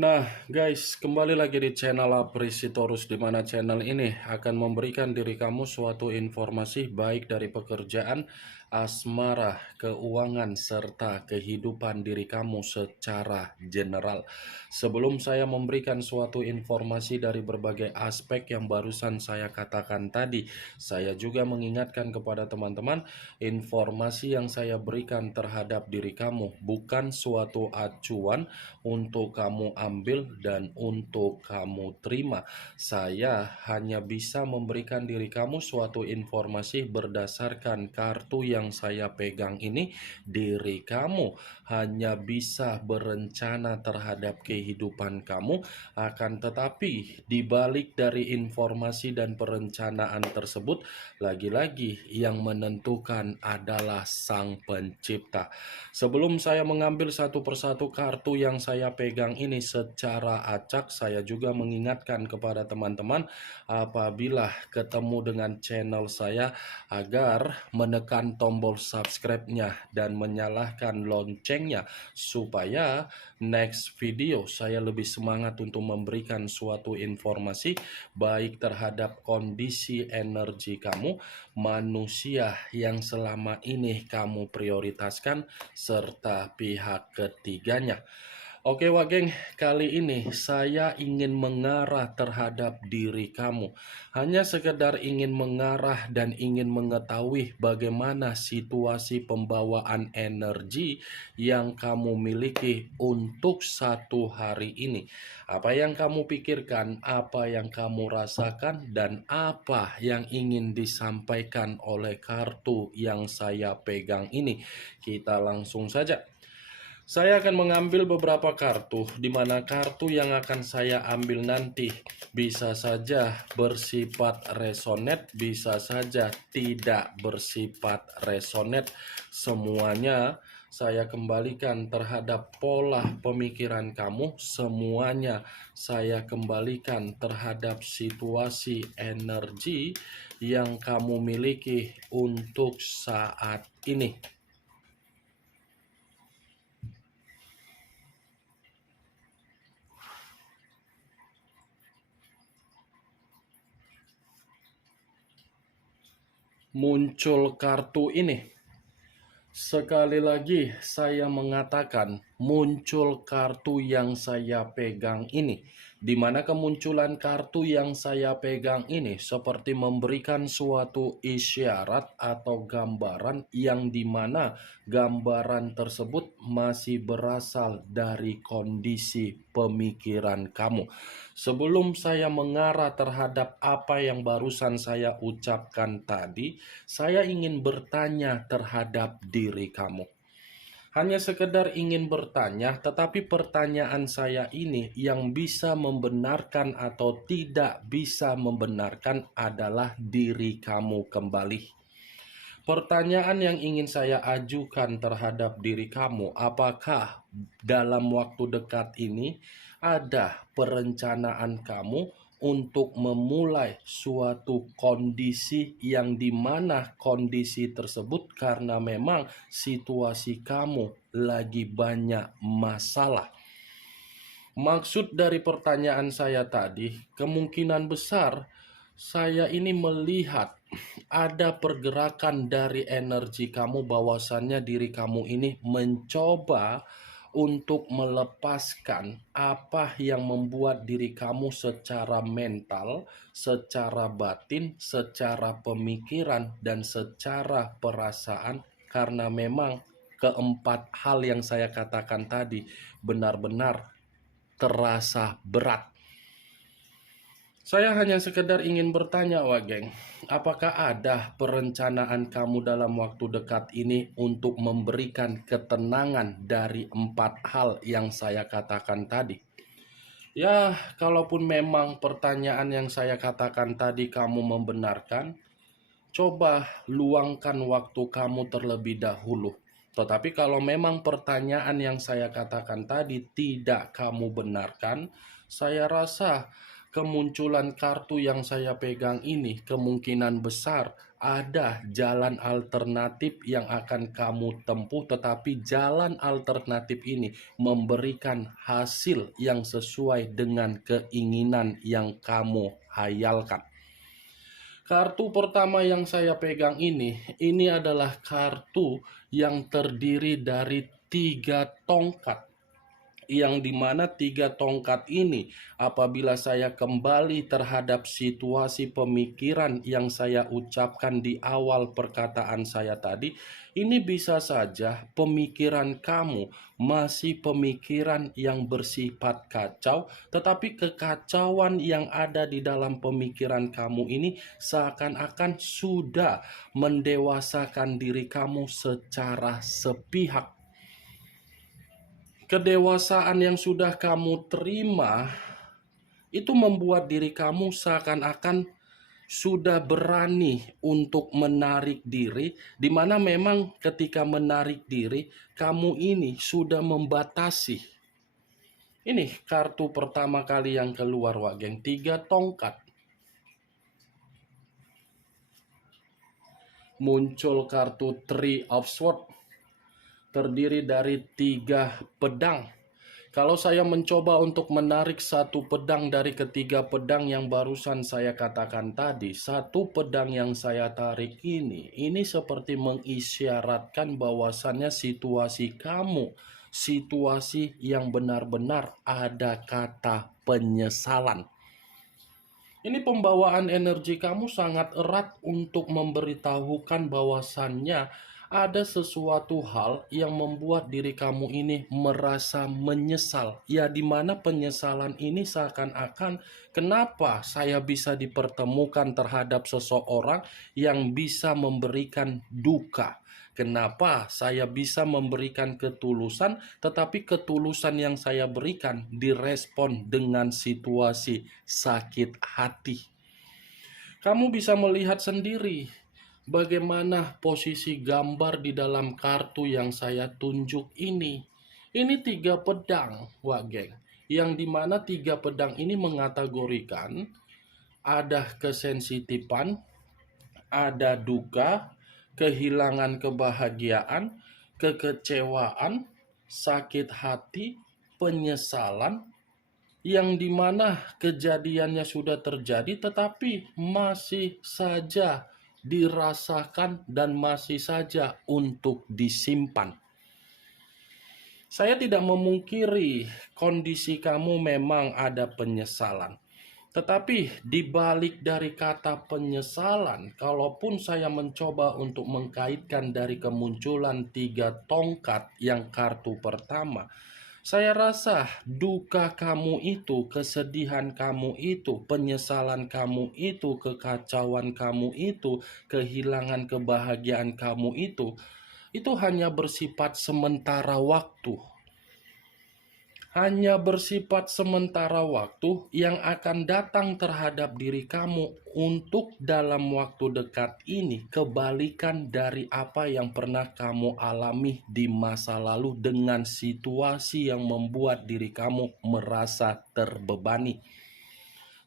Nah, guys, kembali lagi di channel Apresitorus, di mana channel ini akan memberikan diri kamu suatu informasi baik dari pekerjaan, asmara, keuangan, serta kehidupan diri kamu secara general. Sebelum saya memberikan suatu informasi dari berbagai aspek yang barusan saya katakan tadi, saya juga mengingatkan kepada teman-teman, informasi yang saya berikan terhadap diri kamu bukan suatu acuan untuk kamu ambil dan untuk kamu terima. Saya hanya bisa memberikan diri kamu suatu informasi berdasarkan kartu yang saya pegang ini. Diri kamu hanya bisa berencana terhadap kehidupan kamu, akan tetapi di balik dari informasi dan perencanaan tersebut, lagi-lagi yang menentukan adalah Sang Pencipta. Sebelum saya mengambil satu persatu kartu yang saya pegang ini secara acak, saya juga mengingatkan kepada teman-teman apabila ketemu dengan channel saya agar menekan tombol subscribe-nya dan menyalakan loncengnya supaya next video saya lebih semangat untuk memberikan suatu informasi baik terhadap kondisi energi kamu, manusia yang selama ini kamu prioritaskan, serta pihak ketiganya. Oke Wageng, kali ini saya ingin mengarah terhadap diri kamu. Hanya sekedar ingin mengarah dan ingin mengetahui bagaimana situasi pembawaan energi yang kamu miliki untuk satu hari ini. Apa yang kamu pikirkan, apa yang kamu rasakan, dan apa yang ingin disampaikan oleh kartu yang saya pegang ini. Kita langsung saja. Saya akan mengambil beberapa kartu, di mana kartu yang akan saya ambil nanti bisa saja bersifat resonate, bisa saja tidak bersifat resonate. Semuanya saya kembalikan terhadap pola pemikiran kamu, semuanya saya kembalikan terhadap situasi energi yang kamu miliki untuk saat ini. Muncul kartu ini. Sekali lagi saya mengatakan muncul kartu yang saya pegang ini, di mana kemunculan kartu yang saya pegang ini seperti memberikan suatu isyarat atau gambaran yang dimana gambaran tersebut masih berasal dari kondisi pemikiran kamu. Sebelum saya mengarah terhadap apa yang barusan saya ucapkan tadi, saya ingin bertanya terhadap diri kamu. Hanya sekedar ingin bertanya, tetapi pertanyaan saya ini yang bisa membenarkan atau tidak bisa membenarkan adalah diri kamu kembali. Pertanyaan yang ingin saya ajukan terhadap diri kamu, apakah dalam waktu dekat ini ada perencanaan kamu untuk memulai suatu kondisi yang dimana kondisi tersebut karena memang situasi kamu lagi banyak masalah. Maksud dari pertanyaan saya tadi, kemungkinan besar saya ini melihat ada pergerakan dari energi kamu, bahwasannya diri kamu ini mencoba untuk melepaskan apa yang membuat diri kamu secara mental, secara batin, secara pemikiran, dan secara perasaan, karena memang keempat hal yang saya katakan tadi benar-benar terasa berat. Saya hanya sekedar ingin bertanya, Wageng, apakah ada perencanaan kamu dalam waktu dekat ini untuk memberikan ketenangan dari empat hal yang saya katakan tadi? Ya, kalaupun memang pertanyaan yang saya katakan tadi kamu membenarkan, coba luangkan waktu kamu terlebih dahulu. Tetapi kalau memang pertanyaan yang saya katakan tadi tidak kamu benarkan, saya rasa kemunculan kartu yang saya pegang ini kemungkinan besar ada jalan alternatif yang akan kamu tempuh, tetapi jalan alternatif ini memberikan hasil yang sesuai dengan keinginan yang kamu hayalkan. Kartu pertama yang saya pegang ini adalah kartu yang terdiri dari 3 tongkat, yang dimana 3 tongkat ini apabila saya kembali terhadap situasi pemikiran yang saya ucapkan di awal perkataan saya tadi, ini bisa saja pemikiran kamu masih pemikiran yang bersifat kacau, tetapi kekacauan yang ada di dalam pemikiran kamu ini seakan-akan sudah mendewasakan diri kamu secara sepihak. Kedewasaan yang sudah kamu terima itu membuat diri kamu seakan-akan sudah berani untuk menarik diri, di mana memang ketika menarik diri kamu ini sudah membatasi. Ini kartu pertama kali yang keluar, Wak Geng, 3 tongkat. Muncul kartu Three of Swords, terdiri dari 3 pedang. Kalau saya mencoba untuk menarik 1 pedang dari ketiga pedang yang barusan saya katakan tadi, 1 pedang yang saya tarik ini seperti mengisyaratkan bahwasannya situasi kamu, situasi yang benar-benar ada kata penyesalan. Ini pembawaan energi kamu sangat erat untuk memberitahukan bahwasannya ada sesuatu hal yang membuat diri kamu ini merasa menyesal. Ya, di mana penyesalan ini seakan-akan kenapa saya bisa dipertemukan terhadap seseorang yang bisa memberikan duka. Kenapa saya bisa memberikan ketulusan, tetapi ketulusan yang saya berikan direspon dengan situasi sakit hati. Kamu bisa melihat sendiri bagaimana posisi gambar di dalam kartu yang saya tunjuk ini. Ini 3 pedang, Wak Geng, yang dimana 3 pedang ini mengategorikan ada kesensitifan, ada duka, kehilangan kebahagiaan, kekecewaan, sakit hati, penyesalan, yang dimana kejadiannya sudah terjadi tetapi masih saja dirasakan dan masih saja untuk disimpan. Saya tidak memungkiri kondisi kamu memang ada penyesalan. Tetapi di balik dari kata penyesalan, kalaupun saya mencoba untuk mengkaitkan dari kemunculan 3 tongkat yang kartu pertama, saya rasa duka kamu itu, kesedihan kamu itu, penyesalan kamu itu, kekacauan kamu itu, kehilangan kebahagiaan kamu itu hanya bersifat sementara waktu. Hanya bersifat sementara waktu yang akan datang terhadap diri kamu untuk dalam waktu dekat ini kebalikan dari apa yang pernah kamu alami di masa lalu dengan situasi yang membuat diri kamu merasa terbebani.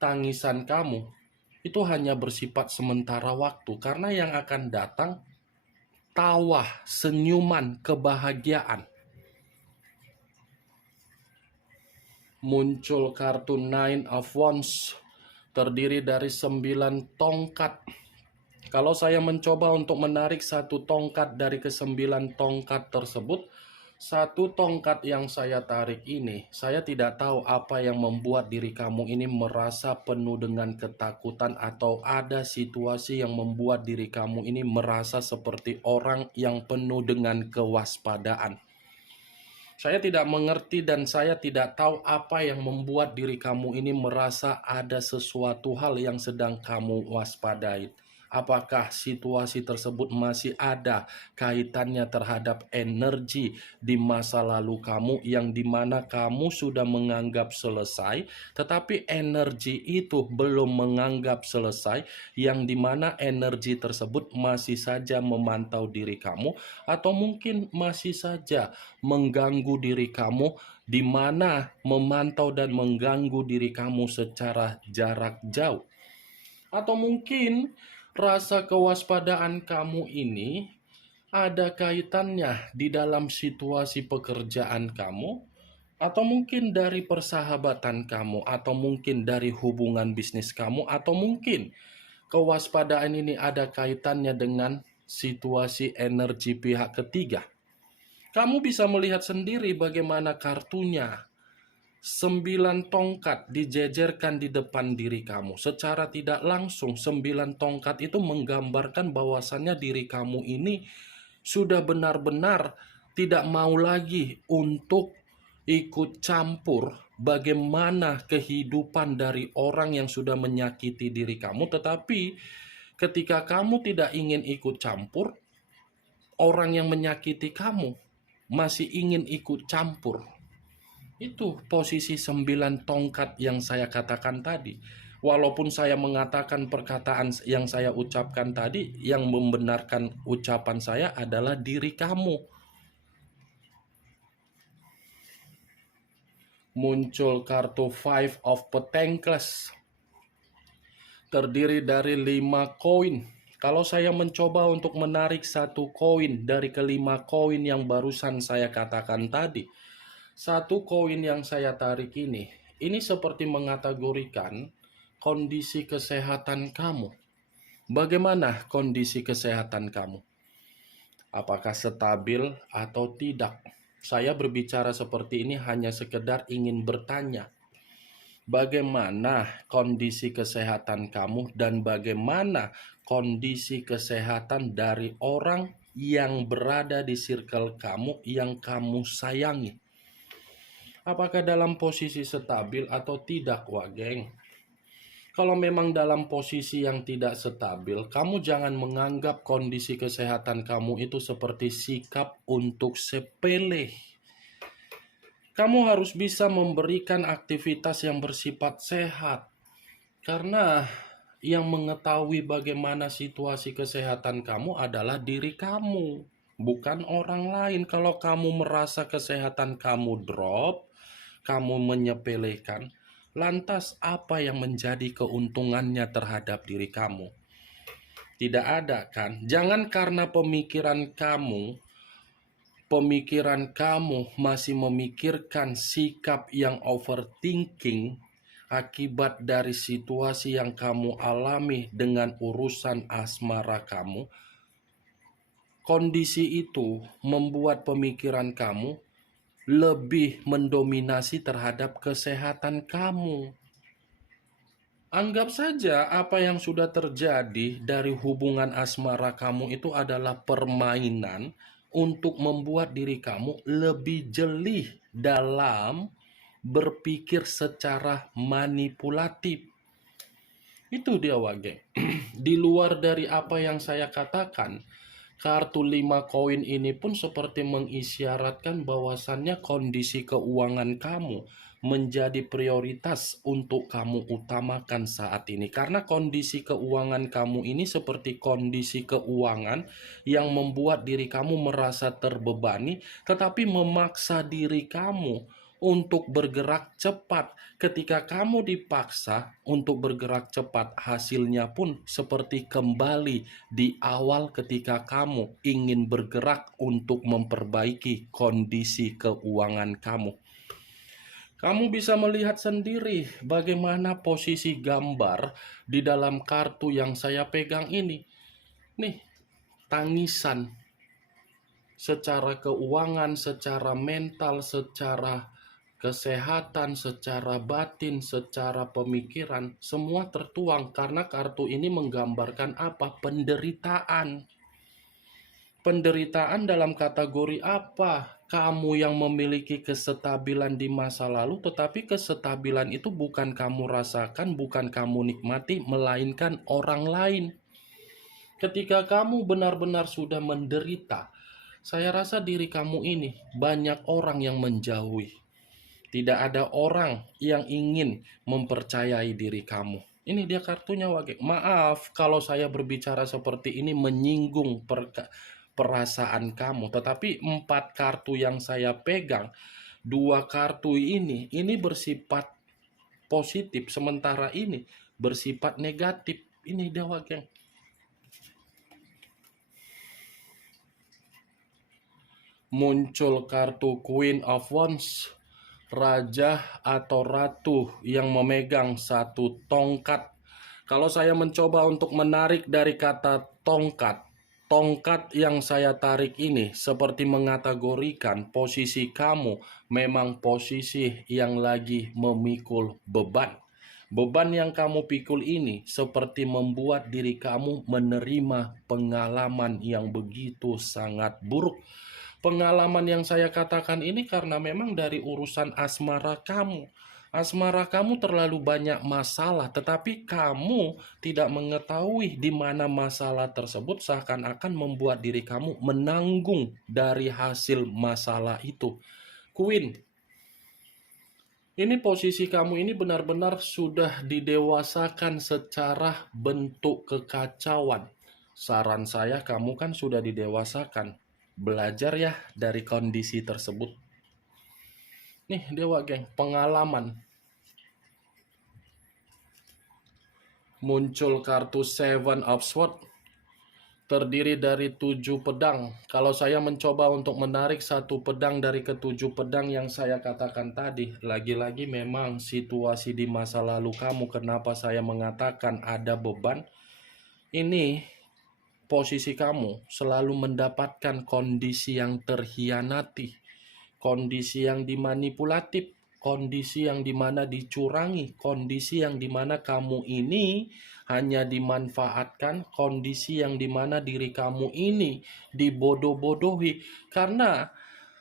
Tangisan kamu itu hanya bersifat sementara waktu karena yang akan datang tawa, senyuman, kebahagiaan. Muncul kartu Nine of Wands, terdiri dari 9 tongkat. Kalau saya mencoba untuk menarik 1 tongkat dari ke-9 tongkat tersebut, 1 tongkat yang saya tarik ini, saya tidak tahu apa yang membuat diri kamu ini merasa penuh dengan ketakutan atau ada situasi yang membuat diri kamu ini merasa seperti orang yang penuh dengan kewaspadaan. Saya tidak mengerti dan saya tidak tahu apa yang membuat diri kamu ini merasa ada sesuatu hal yang sedang kamu waspadai. Apakah situasi tersebut masih ada kaitannya terhadap energi di masa lalu kamu yang dimana kamu sudah menganggap selesai, tetapi energi itu belum menganggap selesai, yang dimana energi tersebut masih saja memantau diri kamu atau mungkin masih saja mengganggu diri kamu, di mana memantau dan mengganggu diri kamu secara jarak jauh. Atau mungkin Rasa kewaspadaan kamu ini ada kaitannya di dalam situasi pekerjaan kamu, atau mungkin dari persahabatan kamu, atau mungkin dari hubungan bisnis kamu, atau mungkin kewaspadaan ini ada kaitannya dengan situasi energi pihak ketiga. Kamu bisa melihat sendiri bagaimana kartunya 9 tongkat dijejerkan di depan diri kamu. Secara tidak langsung 9 tongkat itu menggambarkan bahwasannya diri kamu ini sudah benar-benar tidak mau lagi untuk ikut campur bagaimana kehidupan dari orang yang sudah menyakiti diri kamu. Tetapi ketika kamu tidak ingin ikut campur, orang yang menyakiti kamu masih ingin ikut campur. Itu posisi 9 tongkat yang saya katakan tadi. Walaupun saya mengatakan perkataan yang saya ucapkan tadi, yang membenarkan ucapan saya adalah diri kamu. Muncul kartu Five of Pentacles. Terdiri dari 5 koin. Kalau saya mencoba untuk menarik satu koin dari kelima koin yang barusan saya katakan tadi, satu koin yang saya tarik ini seperti mengategorikan kondisi kesehatan kamu. Bagaimana kondisi kesehatan kamu? Apakah stabil atau tidak? Saya berbicara seperti ini hanya sekedar ingin bertanya. Bagaimana kondisi kesehatan kamu dan bagaimana kondisi kesehatan dari orang yang berada di circle kamu yang kamu sayangi? Apakah dalam posisi stabil atau tidak, Wak Geng? Kalau memang dalam posisi yang tidak stabil, kamu jangan menganggap kondisi kesehatan kamu itu seperti sikap untuk sepele. Kamu harus bisa memberikan aktivitas yang bersifat sehat. Karena yang mengetahui bagaimana situasi kesehatan kamu adalah diri kamu, bukan orang lain. Kalau kamu merasa kesehatan kamu drop, kamu menyepelekan, lantas apa yang menjadi keuntungannya terhadap diri kamu? Tidak ada kan? Jangan karena pemikiran kamu masih memikirkan sikap yang overthinking akibat dari situasi yang kamu alami dengan urusan asmara kamu. Kondisi itu membuat pemikiran kamu lebih mendominasi terhadap kesehatan kamu. Anggap saja apa yang sudah terjadi dari hubungan asmara kamu itu adalah permainan untuk membuat diri kamu lebih jeli dalam berpikir secara manipulatif. Itu dia, Wage. Di luar dari apa yang saya katakan, kartu 5 koin ini pun seperti mengisyaratkan bahwasannya kondisi keuangan kamu menjadi prioritas untuk kamu utamakan saat ini. Karena kondisi keuangan kamu ini seperti kondisi keuangan yang membuat diri kamu merasa terbebani, tetapi memaksa diri kamu untuk bergerak cepat. Ketika kamu dipaksa untuk bergerak cepat, hasilnya pun seperti kembali di awal ketika kamu ingin bergerak untuk memperbaiki kondisi keuangan kamu. Kamu bisa melihat sendiri bagaimana posisi gambar di dalam kartu yang saya pegang ini. Nih, tangisan secara keuangan, secara mental, secara kesehatan, secara batin, secara pemikiran, semua tertuang karena kartu ini menggambarkan apa? Penderitaan. Penderitaan dalam kategori apa? Kamu yang memiliki kesetabilan di masa lalu, tetapi kesetabilan itu bukan kamu rasakan, bukan kamu nikmati, melainkan orang lain. Ketika kamu benar-benar sudah menderita, saya rasa diri kamu ini banyak orang yang menjauhi. Tidak ada orang yang ingin mempercayai diri kamu. Ini dia kartunya, Wage. Maaf kalau saya berbicara seperti ini menyinggung perasaan kamu. Tetapi 4 kartu yang saya pegang, 2 kartu ini bersifat positif. Sementara ini bersifat negatif. Ini dia, Wage. muncul kartu Queen of Wands, raja atau ratu yang memegang satu tongkat. Kalau saya mencoba untuk menarik dari kata tongkat, tongkat yang saya tarik ini seperti mengategorikan posisi kamu memang posisi yang lagi memikul beban. Beban yang kamu pikul ini seperti membuat diri kamu menerima pengalaman yang begitu sangat buruk. Pengalaman yang saya katakan ini karena memang dari urusan asmara kamu. Asmara kamu terlalu banyak masalah, tetapi kamu tidak mengetahui di mana masalah tersebut seakan-akan membuat diri kamu menanggung dari hasil masalah itu. Queen, ini posisi kamu ini benar-benar sudah didewasakan secara bentuk kekacauan. Saran saya, kamu kan sudah didewasakan. Belajar ya dari kondisi tersebut. Nih dewa geng, pengalaman. Muncul kartu Seven of Swords, terdiri dari 7 pedang. Kalau saya mencoba untuk menarik satu pedang dari ketujuh pedang yang saya katakan tadi, lagi-lagi memang situasi di masa lalu kamu, kenapa saya mengatakan ada beban. Ini posisi kamu selalu mendapatkan kondisi yang terhianati, kondisi yang dimanipulatif, kondisi yang dimana dicurangi, kondisi yang dimana kamu ini hanya dimanfaatkan, kondisi yang dimana diri kamu ini dibodoh-bodohi. Karena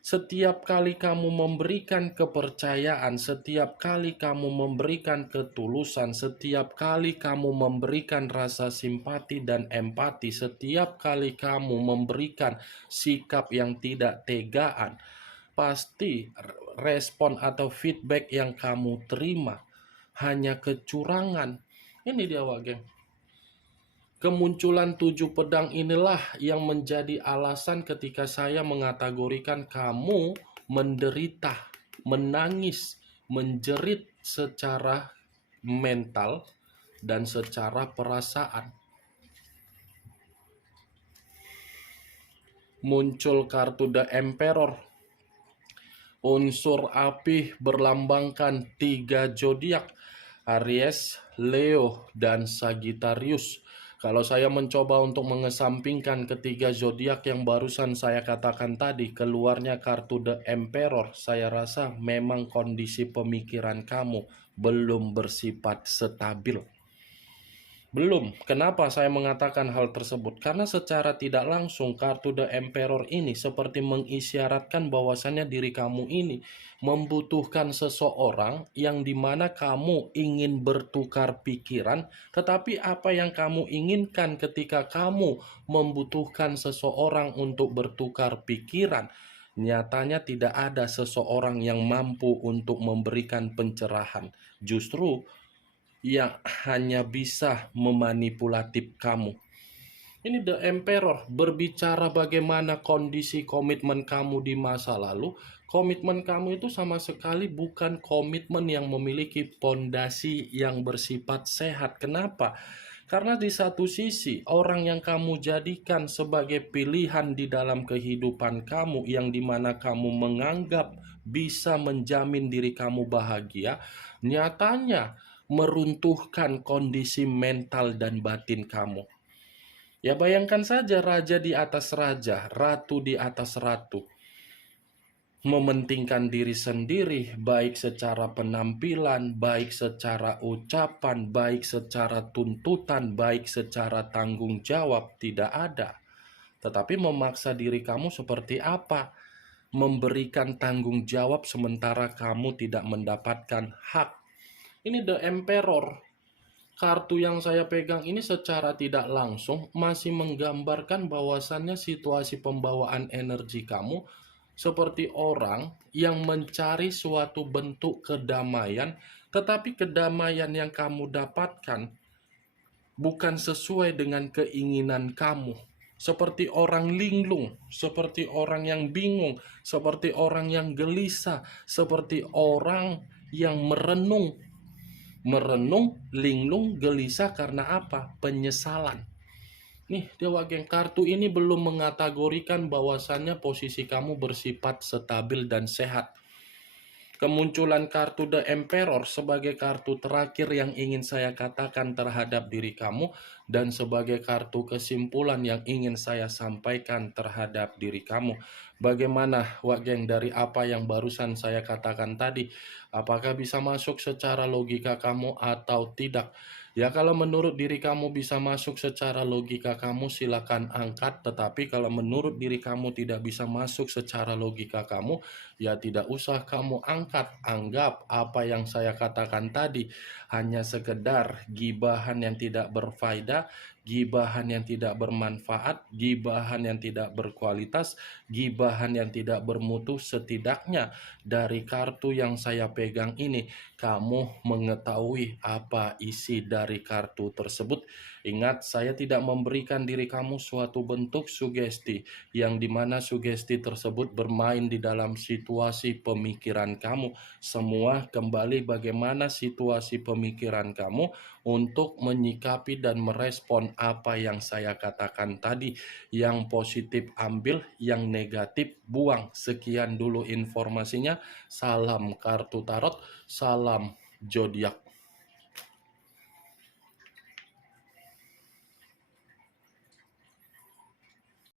setiap kali kamu memberikan kepercayaan, setiap kali kamu memberikan ketulusan, setiap kali kamu memberikan rasa simpati dan empati, setiap kali kamu memberikan sikap yang tidak tegaan, pasti respon atau feedback yang kamu terima hanya kecurangan. Ini dia geng. Kemunculan 7 pedang inilah yang menjadi alasan ketika saya mengategorikan kamu menderita, menangis, menjerit secara mental dan secara perasaan. Muncul kartu The Emperor. Unsur api berlambangkan 3 zodiak, Aries, Leo, dan Sagittarius. Kalau saya mencoba untuk mengesampingkan ketiga zodiak yang barusan saya katakan tadi, keluarnya kartu The Emperor, saya rasa memang kondisi pemikiran kamu belum bersifat stabil. Belum. Kenapa saya mengatakan hal tersebut? Karena secara tidak langsung kartu The Emperor ini seperti mengisyaratkan bahwasannya diri kamu ini membutuhkan seseorang yang dimana kamu ingin bertukar pikiran, tetapi apa yang kamu inginkan ketika kamu membutuhkan seseorang untuk bertukar pikiran, nyatanya tidak ada seseorang yang mampu untuk memberikan pencerahan. Justru yang hanya bisa memanipulatif kamu. Ini The Emperor berbicara bagaimana kondisi komitmen kamu di masa lalu. Komitmen kamu itu sama sekali bukan komitmen yang memiliki pondasi yang bersifat sehat. Kenapa? Karena di satu sisi orang yang kamu jadikan sebagai pilihan di dalam kehidupan kamu, yang dimana kamu menganggap bisa menjamin diri kamu bahagia, nyatanya meruntuhkan kondisi mental dan batin kamu. Ya bayangkan saja raja di atas raja, ratu di atas ratu. Mementingkan diri sendiri, baik secara penampilan, baik secara ucapan, baik secara tuntutan, baik secara tanggung jawab, tidak ada. Tetapi memaksa diri kamu seperti apa? Memberikan tanggung jawab sementara kamu tidak mendapatkan hak. Ini The Emperor. Kartu yang saya pegang ini secara tidak langsung masih menggambarkan bahwasannya situasi pembawaan energi kamu seperti orang yang mencari suatu bentuk kedamaian, tetapi kedamaian yang kamu dapatkan bukan sesuai dengan keinginan kamu. Seperti orang linglung, seperti orang yang bingung, seperti orang yang gelisah, seperti orang yang merenung, linglung, gelisah karena apa? Penyesalan. Nih, Dewa Geng, kartu ini belum mengategorikan bahwasannya posisi kamu bersifat stabil dan sehat. Kemunculan kartu The Emperor sebagai kartu terakhir yang ingin saya katakan terhadap diri kamu, dan sebagai kartu kesimpulan yang ingin saya sampaikan terhadap diri kamu. Bagaimana, Wak Geng, dari apa yang barusan saya katakan tadi? Apakah bisa masuk secara logika kamu atau tidak? Ya, kalau menurut diri kamu bisa masuk secara logika kamu, silakan angkat. Tetapi kalau menurut diri kamu tidak bisa masuk secara logika kamu, ya tidak usah kamu angkat. Anggap apa yang saya katakan tadi hanya sekedar gibahan yang tidak berfaedah, gibahan yang tidak bermanfaat, gibahan yang tidak berkualitas, gibahan yang tidak bermutu. Setidaknya dari kartu yang saya pegang ini, kamu mengetahui apa isi dari kartu tersebut. Ingat, saya tidak memberikan diri kamu suatu bentuk sugesti, yang dimana sugesti tersebut bermain di dalam situasi pemikiran kamu. Semua kembali bagaimana situasi pemikiran kamu untuk menyikapi dan merespon apa yang saya katakan tadi. Yang positif ambil, yang negatif buang. Sekian dulu informasinya. Salam kartu tarot, salam zodiak.